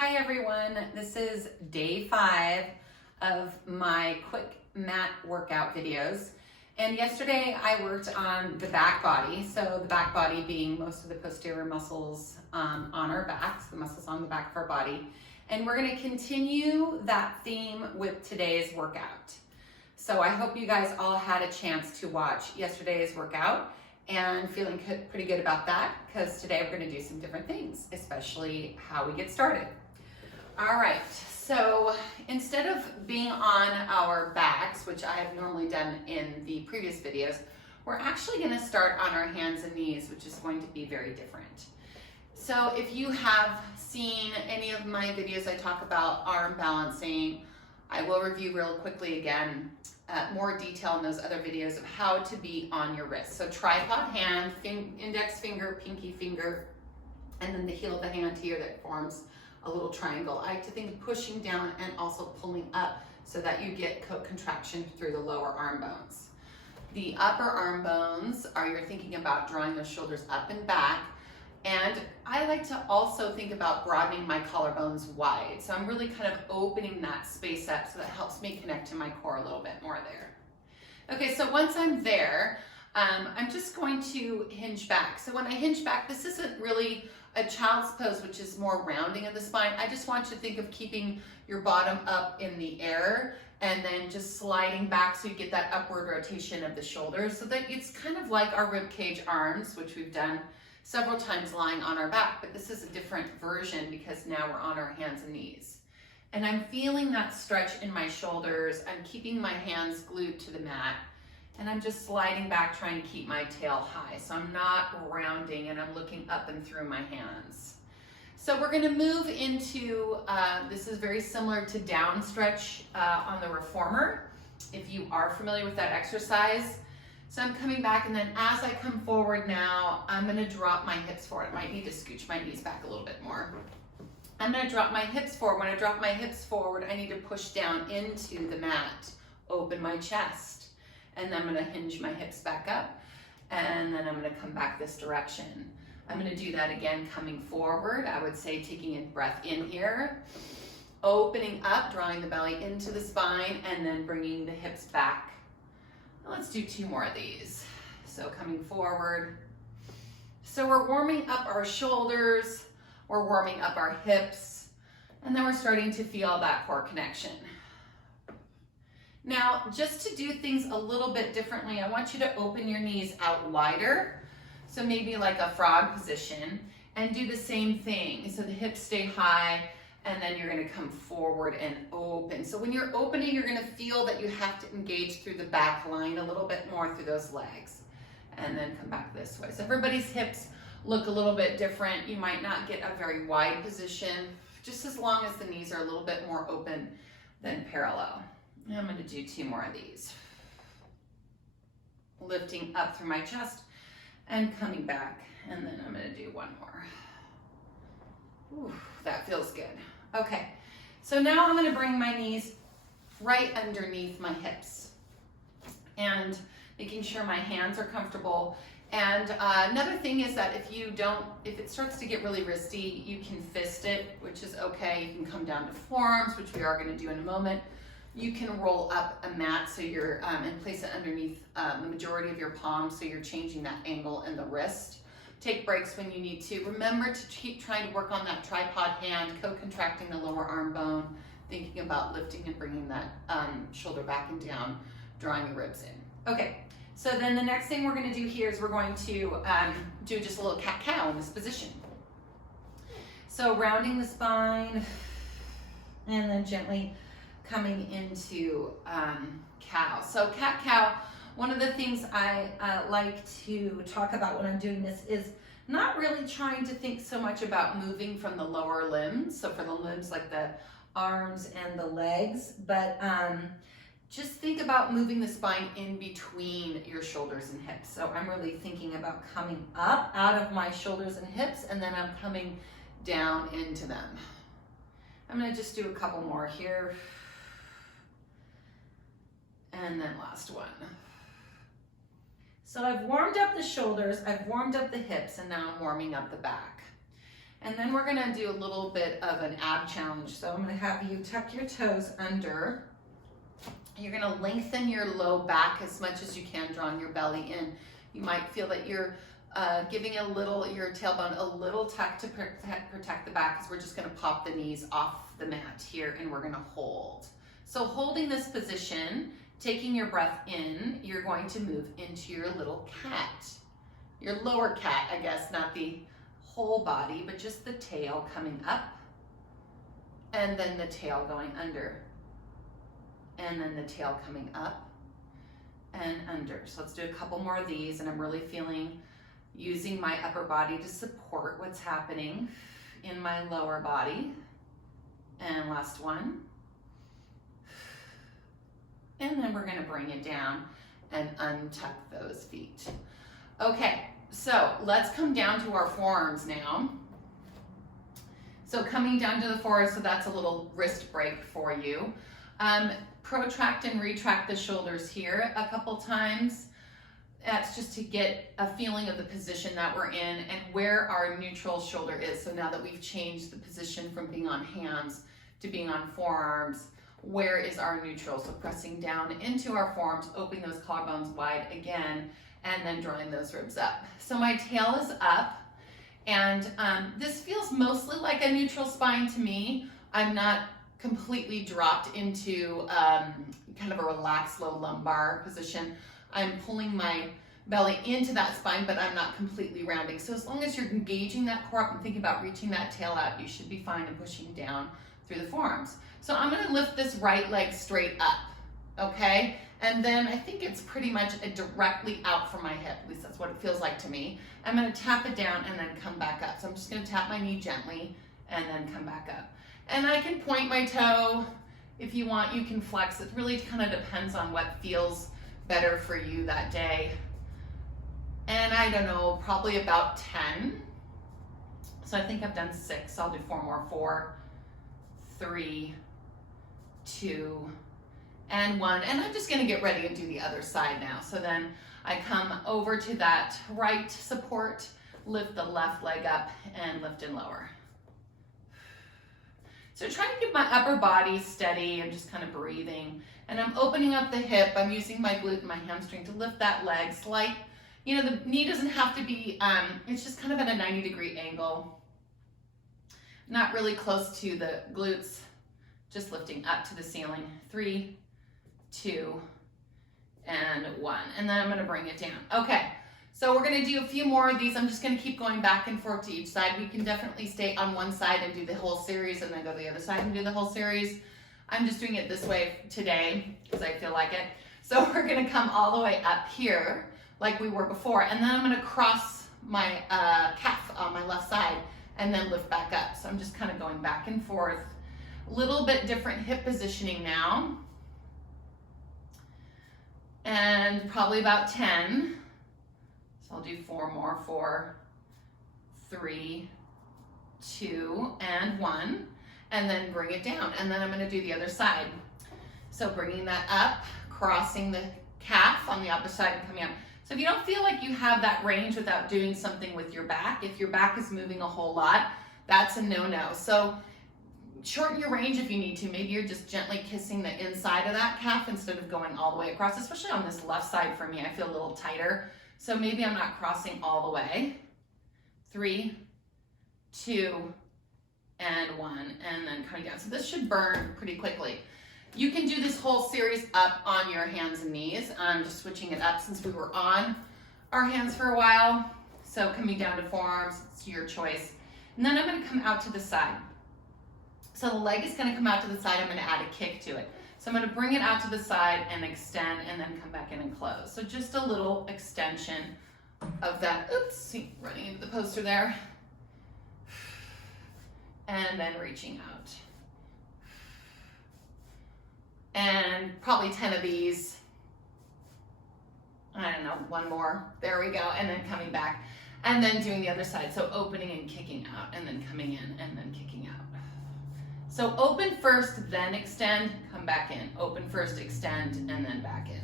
Hi everyone, this is day 5 of my quick mat workout videos. And yesterday I worked on the back body. So the back body being most of the posterior muscles on our backs, the muscles on the back of our body. And we're gonna continue that theme with today's workout. So I hope you guys all had a chance to watch yesterday's workout and feeling pretty good about that, because today we're going to do some different things, especially how we get started. All right, so instead of being on our backs, which I have normally done in the previous videos, we're actually going to start on our hands and knees, which is going to be very different. So if you have seen any of my videos, I talk about arm balancing. I will review real quickly again more detail in those other videos of how to be on your wrist. So tripod hand, index finger, pinky finger, and then the heel of the hand here that forms a little triangle. I like to think of pushing down and also pulling up so that you get contraction through the lower arm bones. The upper arm bones are, you're thinking about drawing those shoulders up and back. And I like to also think about broadening my collarbones wide. So I'm really kind of opening that space up so that helps me connect to my core a little bit more there. Okay, so once I'm there, I'm just going to hinge back. So when I hinge back, this isn't really a child's pose, which is more rounding of the spine. I just want you to think of keeping your bottom up in the air and then just sliding back so you get that upward rotation of the shoulders, so that it's kind of like our rib cage arms, which we've done several times lying on our back, but this is a different version because now we're on our hands and knees. And I'm feeling that stretch in my shoulders. I'm keeping my hands glued to the mat, and I'm just sliding back, trying to keep my tail high. So I'm not rounding, and I'm looking up and through my hands. So we're gonna move into, this is very similar to down stretch on the reformer, if you are familiar with that exercise. So I'm coming back, and then as I come forward now, I'm gonna drop my hips forward. I might need to scooch my knees back a little bit more. I'm gonna drop my hips forward. When I drop my hips forward, I need to push down into the mat, open my chest, and then I'm gonna hinge my hips back up, and then I'm gonna come back this direction. I'm gonna do that again coming forward. I would say taking a breath in here, opening up, drawing the belly into the spine, and then bringing the hips back. Let's do 2 more of these. So coming forward. So we're warming up our shoulders, we're warming up our hips, and then we're starting to feel that core connection. Now, just to do things a little bit differently, I want you to open your knees out wider. So maybe like a frog position, and do the same thing. So the hips stay high, and then you're gonna come forward and open. So when you're opening, you're gonna feel that you have to engage through the back line a little bit more through those legs, and then come back this way. So everybody's hips look a little bit different. You might not get a very wide position, just as long as the knees are a little bit more open than parallel. And I'm gonna do 2 more of these. Lifting up through my chest and coming back, and then I'm gonna do 1 more. Ooh, that feels good. Okay, so now I'm gonna bring my knees right underneath my hips and making sure my hands are comfortable. And another thing is that if it starts to get really wristy, you can fist it, which is okay. You can come down to forearms, which we are gonna do in a moment. You can roll up a mat so you're, and place it underneath the majority of your palms, so you're changing that angle in the wrist. Take breaks when you need to. Remember to keep trying to work on that tripod hand, co-contracting the lower arm bone, thinking about lifting and bringing that shoulder back and down, drawing your ribs in. Okay, so then the next thing we're gonna do here is we're going to do just a little cat-cow in this position. So rounding the spine, and then gently coming into cow. So cat-cow, one of the things I like to talk about when I'm doing this is not really trying to think so much about moving from the lower limbs, so for the limbs like the arms and the legs, but just think about moving the spine in between your shoulders and hips. So I'm really thinking about coming up out of my shoulders and hips, and then I'm coming down into them. I'm gonna just do a couple more here. And then last one. So I've warmed up the shoulders, I've warmed up the hips, and now I'm warming up the back. And then we're gonna do a little bit of an ab challenge. So I'm gonna have you tuck your toes under. You're gonna lengthen your low back as much as you can, drawing your belly in. You might feel that you're giving your tailbone a little tuck to protect the back, because we're just gonna pop the knees off the mat here and we're gonna hold. So holding this position, taking your breath in, you're going to move into your little cat. Your lower cat, I guess, not the whole body, but just the tail coming up, and then the tail going under, and then the tail coming up and under. So let's do a couple more of these, and I'm really feeling using my upper body to support what's happening in my lower body. And last one. And then we're gonna bring it down and untuck those feet. Okay, so let's come down to our forearms now. So coming down to the forearms, so that's a little wrist break for you. Protract and retract the shoulders here a couple times. That's just to get a feeling of the position that we're in and where our neutral shoulder is. So now that we've changed the position from being on hands to being on forearms, where is our neutral? So pressing down into our forearms, opening those collarbones wide again, and then drawing those ribs up. So my tail is up, and this feels mostly like a neutral spine to me. I'm not completely dropped into kind of a relaxed low lumbar position. I'm pulling my belly into that spine, but I'm not completely rounding. So as long as you're engaging that core up and thinking about reaching that tail out, you should be fine and pushing down through the forearms. So I'm gonna lift this right leg straight up, okay? And then I think it's pretty much directly out from my hip, at least that's what it feels like to me. I'm gonna tap it down and then come back up. So I'm just gonna tap my knee gently and then come back up. And I can point my toe. If you want, you can flex. It really kind of depends on what feels better for you that day. And I don't know, probably about 10. So I think I've done 6. I'll do 4 more. 4, 3, 2, and 1. And I'm just gonna get ready and do the other side now. So then I come over to that right support, lift the left leg up and lift and lower. So trying to keep my upper body steady and just kind of breathing. And I'm opening up the hip. I'm using my glute and my hamstring to lift that leg slight. You know, the knee doesn't have to be, it's just kind of at a 90-degree angle. Not really close to the glutes, just lifting up to the ceiling. 3, 2, and 1. And then I'm gonna bring it down. Okay, so we're gonna do a few more of these. I'm just gonna keep going back and forth to each side. We can definitely stay on one side and do the whole series and then go to the other side and do the whole series. I'm just doing it this way today because I feel like it. So we're gonna come all the way up here like we were before, and then I'm gonna cross my calf on my left side and then lift back up. So I'm just kind of going back and forth. A little bit different hip positioning now. And probably about 10. So I'll do 4 more. 4, 3, 2, and 1. And then bring it down. And then I'm gonna do the other side. So bringing that up, crossing the calf on the opposite side and coming up. So if you don't feel like you have that range without doing something with your back, if your back is moving a whole lot, that's a no-no. So shorten your range if you need to. Maybe you're just gently kissing the inside of that calf instead of going all the way across, especially on this left side for me. I feel a little tighter. So maybe I'm not crossing all the way. 3, 2, and 1, and then coming down. So this should burn pretty quickly. You can do this whole series up on your hands and knees. I'm just switching it up since we were on our hands for a while. So coming down to forearms, it's your choice. And then I'm gonna come out to the side. So the leg is gonna come out to the side. I'm gonna add a kick to it. So I'm gonna bring it out to the side and extend and then come back in and close. So just a little extension of that. Oops, see, running into the poster there. And then reaching out. And probably 10 of these. I don't know, 1 more. There we go. And then coming back. And then doing the other side. So opening and kicking out, and then coming in, and then kicking out. So open first, then extend, come back in. Open first, extend, and then back in.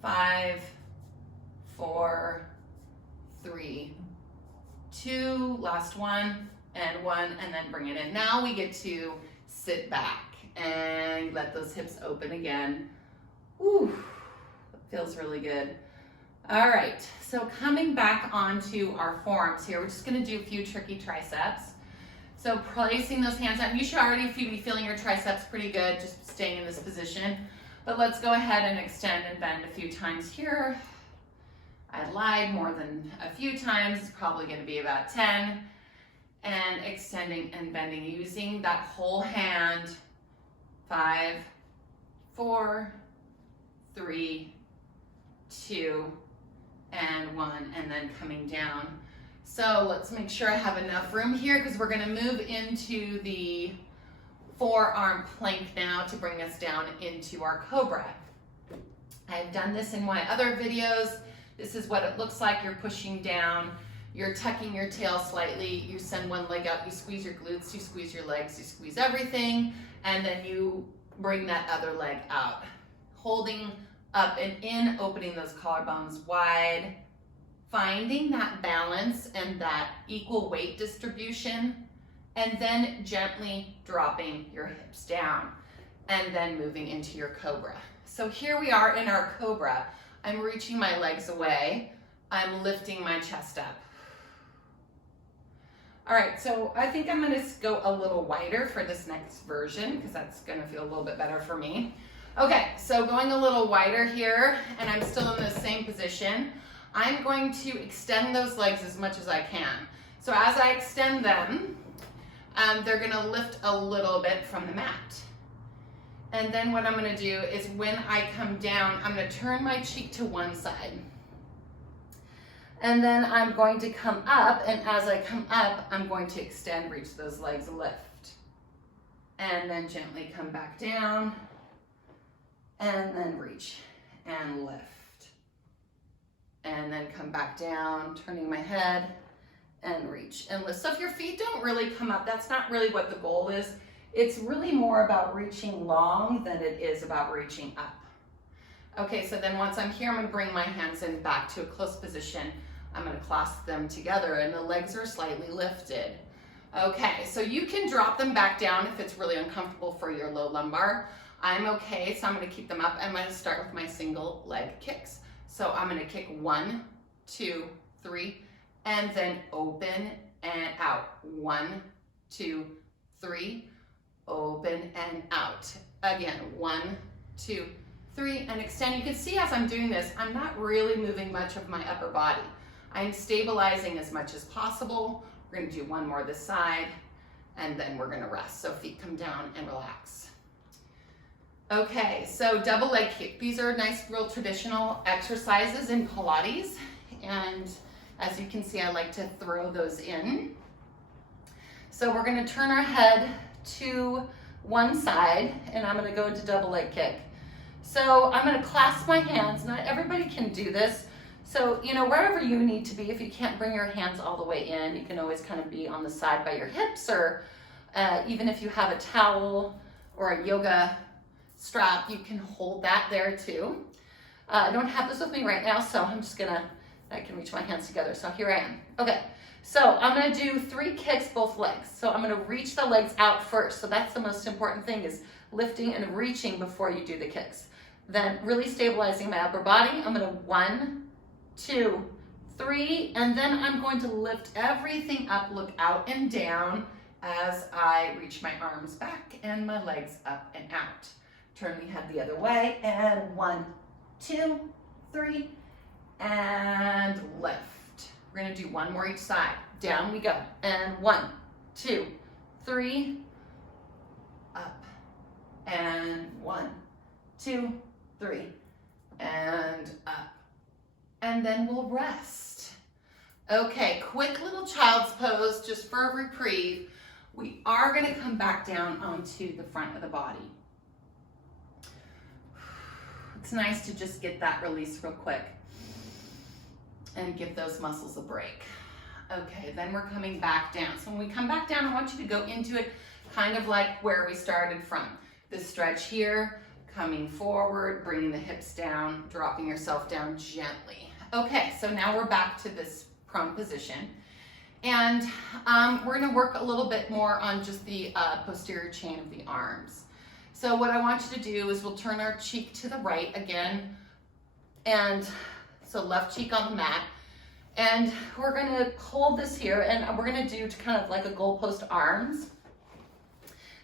5, 4, 3, 2, last one, and then bring it in. Now we get to sit back and let those hips open again. Whew, that feels really good. All right, so coming back onto our forearms here, we're just gonna do a few tricky triceps. So placing those hands out, you should already be feeling your triceps pretty good, just staying in this position. But let's go ahead and extend and bend a few times here. I lied more than a few times, it's probably gonna be about 10. And extending and bending using that whole hand. 5, 4, 3, 2, and 1, and then coming down. So let's make sure I have enough room here because we're gonna move into the forearm plank now to bring us down into our cobra. I've done this in my other videos. This is what it looks like. You're pushing down, you're tucking your tail slightly, you send one leg out, you squeeze your glutes, you squeeze your legs, you squeeze everything, and then you bring that other leg out. Holding up and in, opening those collarbones wide, finding that balance and that equal weight distribution, and then gently dropping your hips down, and then moving into your cobra. So here we are in our cobra. I'm reaching my legs away. I'm lifting my chest up. All right, so I think I'm gonna go a little wider for this next version because that's gonna feel a little bit better for me. Okay, so going a little wider here, and I'm still in the same position. I'm going to extend those legs as much as I can. So as I extend them, they're gonna lift a little bit from the mat. And then what I'm gonna do is when I come down, I'm gonna turn my cheek to one side. And then I'm going to come up, and as I come up, I'm going to extend, reach those legs, lift. And then gently come back down, and then reach and lift. And then come back down, turning my head, and reach and lift. So if your feet don't really come up, that's not really what the goal is. It's really more about reaching long than it is about reaching up. Okay, so then once I'm here, I'm gonna bring my hands in back to a close position. I'm gonna clasp them together and the legs are slightly lifted. Okay, so you can drop them back down if it's really uncomfortable for your low lumbar. I'm okay, so I'm gonna keep them up. I'm gonna start with my single leg kicks. So I'm gonna kick 1, 2, 3, and then open and out. 1, 2, 3, open and out. Again, 1, 2, 3, and extend. You can see as I'm doing this, I'm not really moving much of my upper body. I'm stabilizing as much as possible. We're gonna do one more this side, and then we're gonna rest. So feet come down and relax. Okay, so double leg kick. These are nice, real traditional exercises in Pilates. And as you can see, I like to throw those in. So we're gonna turn our head to one side, and I'm gonna go into double leg kick. So I'm gonna clasp my hands. Not everybody can do this. So, you know, wherever you need to be, if you can't bring your hands all the way in, you can always kind of be on the side by your hips, or even if you have a towel or a yoga strap, you can hold that there too. I don't have this with me right now, so I'm just gonna, I can reach my hands together. So here I am. Okay, so I'm gonna do 3 kicks, both legs. So I'm gonna reach the legs out first. So that's the most important thing, is lifting and reaching before you do the kicks. Then really stabilizing my upper body. I'm gonna 1, 2, 3, and then I'm going to lift everything up, look out and down as I reach my arms back and my legs up and out. Turn my head the other way, and 1, 2, 3, and lift. We're gonna do one more each side. Down we go, and 1, 2, 3, up, and 1, 2, 3, and up. And then we'll rest. Okay, quick little child's pose just for a reprieve. We are gonna come back down onto the front of the body. It's nice to just get that release real quick and give those muscles a break. Okay, then we're coming back down. So when we come back down, I want you to go into it kind of like where we started from. This stretch here, coming forward, bringing the hips down, dropping yourself down gently. Okay, so now we're back to this prone position. And we're gonna work a little bit more on just the posterior chain of the arms. So what I want you to do is we'll turn our cheek to the right again, and so left cheek on the mat. And we're gonna hold this here, and we're gonna do kind of like a goalpost arms.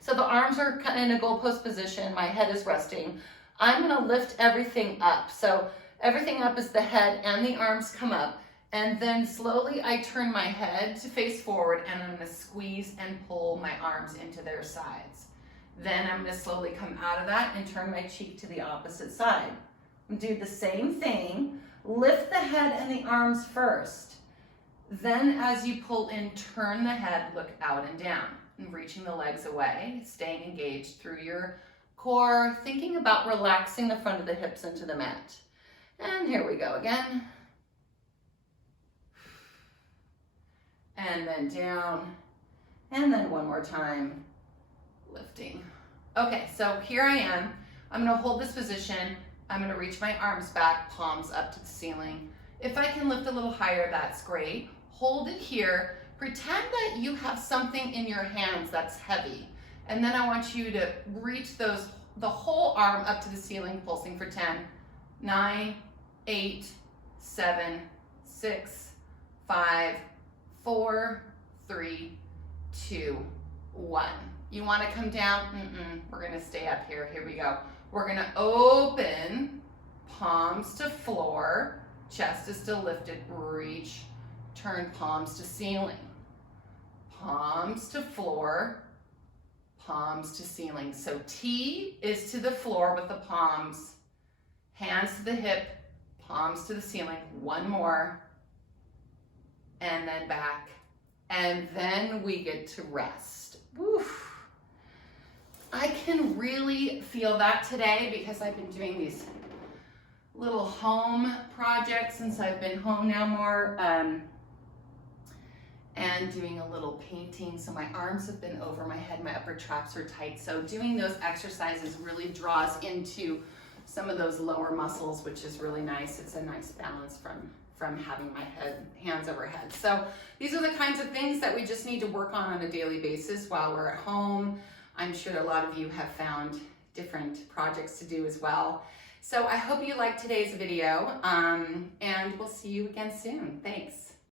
So the arms are kind of in a goalpost position, my head is resting. I'm gonna lift everything up. So everything up is the head and the arms come up. And then slowly I turn my head to face forward, and I'm gonna squeeze and pull my arms into their sides. Then I'm gonna slowly come out of that and turn my cheek to the opposite side. Do the same thing. Lift the head and the arms first. Then as you pull in, turn the head, look out and down, and reaching the legs away, staying engaged through your core, thinking about relaxing the front of the hips into the mat. And here we go again. And then down, and then one more time, lifting. Okay, so here I am. I'm gonna hold this position. I'm gonna reach my arms back, palms up to the ceiling. If I can lift a little higher, that's great. Hold it here. Pretend that you have something in your hands that's heavy. And then I want you to reach the whole arm up to the ceiling, pulsing for 10, 9, 8, 7, 6, 5, 4, 3, 2, 1. You wanna come down? We're gonna stay up here. Here we go. We're gonna open, palms to floor, chest is still lifted, reach, turn palms to ceiling. Palms to floor, palms to ceiling. So T is to the floor with the palms, hands to the hip, palms to the ceiling. One more, and then back. And then we get to rest. Woof. I can really feel that today because I've been doing these little home projects since I've been home now more, and doing a little painting. So my arms have been over my head, my upper traps are tight. So doing those exercises really draws into some of those lower muscles, which is really nice. It's a nice balance from having my hands overhead. So these are the kinds of things that we just need to work on a daily basis while we're at home. I'm sure a lot of you have found different projects to do as well. So I hope you liked today's video, and we'll see you again soon. Thanks.